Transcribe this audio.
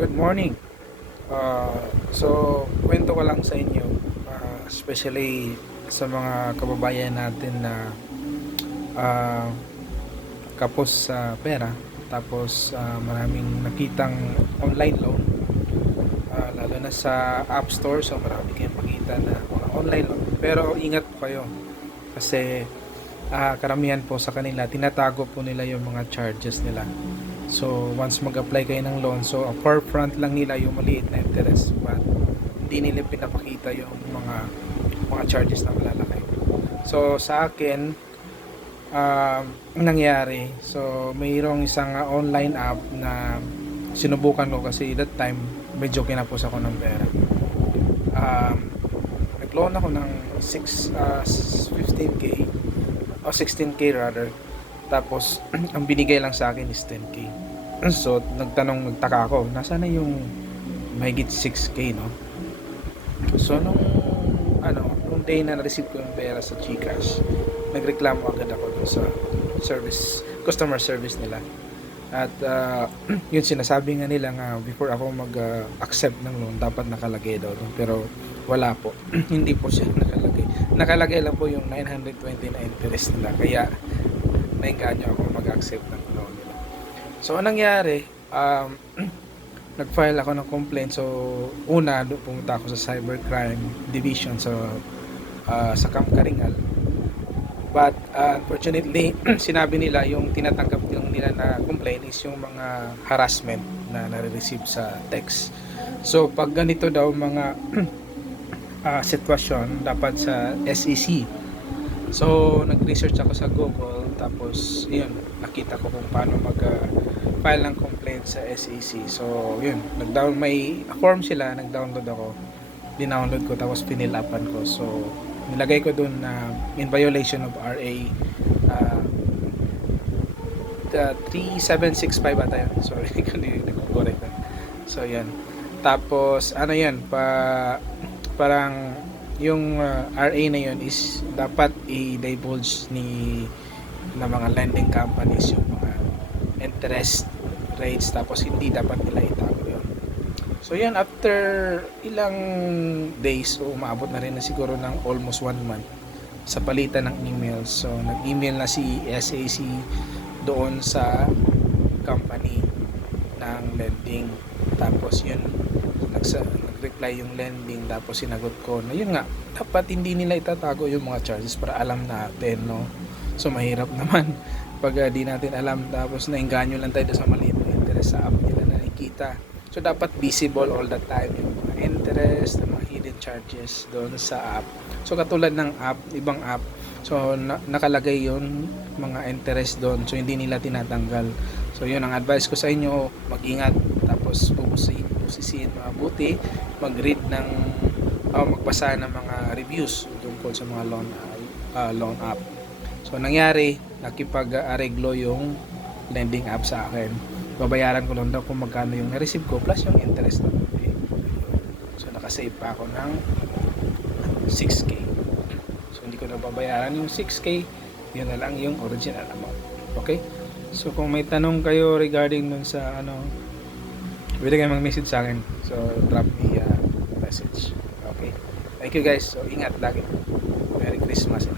Good morning. So, kwento ko lang sa inyo, especially sa mga kababayan natin na uh, kapos sa pera, tapos maraming nakitang online loan, lalo na sa App Store, so marami kayong makita na mga online loan. Pero ingat po kayo kasi karamihan po sa kanila, tinatago po nila yung mga charges nila. So, once mag-apply kayo ng loan, so forefront lang nila yung maliit na interest, but hindi nila pinapakita yung mga charges na malalaki. So, sa akin, ang nangyari, so mayroong isang online app na sinubukan ko kasi that time medyo kinapos ako ng pera. Nag-loan ako ng 15k o 16k rather, tapos ang binigay lang sa akin is 10k. So nagtaka ako, nasaan na yung mahigit 6k, no? So nung day na na-receive ko yung pera sa GCash, nagreklamo agad ako dun sa customer service nila. At yun, sinasabi nga nila nga before ako mag-accept ng loan, dapat nakalagay daw dun, pero wala po. Hindi po siya nakalagay lang po yung 920 na interest nila, kaya nainganyo ako mag-accept ng loan nila. So anong nangyari, nag-file ako ng complaint. So una, pumunta ako sa cybercrime division sa Camp Karingal, but unfortunately sinabi nila yung tinatanggap nila na complaint is yung mga harassment na nare-receive sa text. So pag ganito daw mga sitwasyon, dapat sa SEC. So nag-research ako sa Google, tapos yun, nakita ko kung paano mag-file ng complaint sa SEC. So yun, may form sila, nag-download ako, dinownload ko, tapos pinilapan ko. So nilagay ko dun na in violation of RA 3765 ata yun. Sorry, hindi nag-correct na. So yan, tapos yan, parang yung RA na yun is dapat i-divulge na mga lending companies yung mga interest rates, tapos hindi dapat nila itago yun. So yan, after ilang days, so umaabot na rin na siguro ng almost 1 month sa palitan ng email. So nag-email na si SAC doon sa company ng lending, tapos yun, nag-reply yung lending, tapos sinagot ko na yun nga, dapat hindi nila itatago yung mga charges para alam natin, no? So mahirap naman pag di natin alam, tapos nainganyo lang tayo sa maliit na interest sa app nila na nakikita. So dapat visible all the time yung mga interest, mga hidden charges doon sa app. So katulad ng app, ibang app, so nakalagay yun, mga interest doon, so hindi nila tinatanggal. So yun ang advice ko sa inyo, mag-ingat, tapos pusisiin mabuti, mag-read ng magbasa ng mga reviews tungkol sa mga loan app. So nangyari, nakipag-areglo yung lending app sa akin. Babayaran ko lang daw kung magkano yung na-receive ko plus yung interest na buti. So nakasave pa ako ng 6k. So hindi ko na babayaran yung 6k, yun na lang yung original amount. Okay? So kung may tanong kayo regarding dun sa pwede kayo mag-message sa akin. So drop me a message. Okay? Thank you guys. So ingat lagi. Merry Christmas.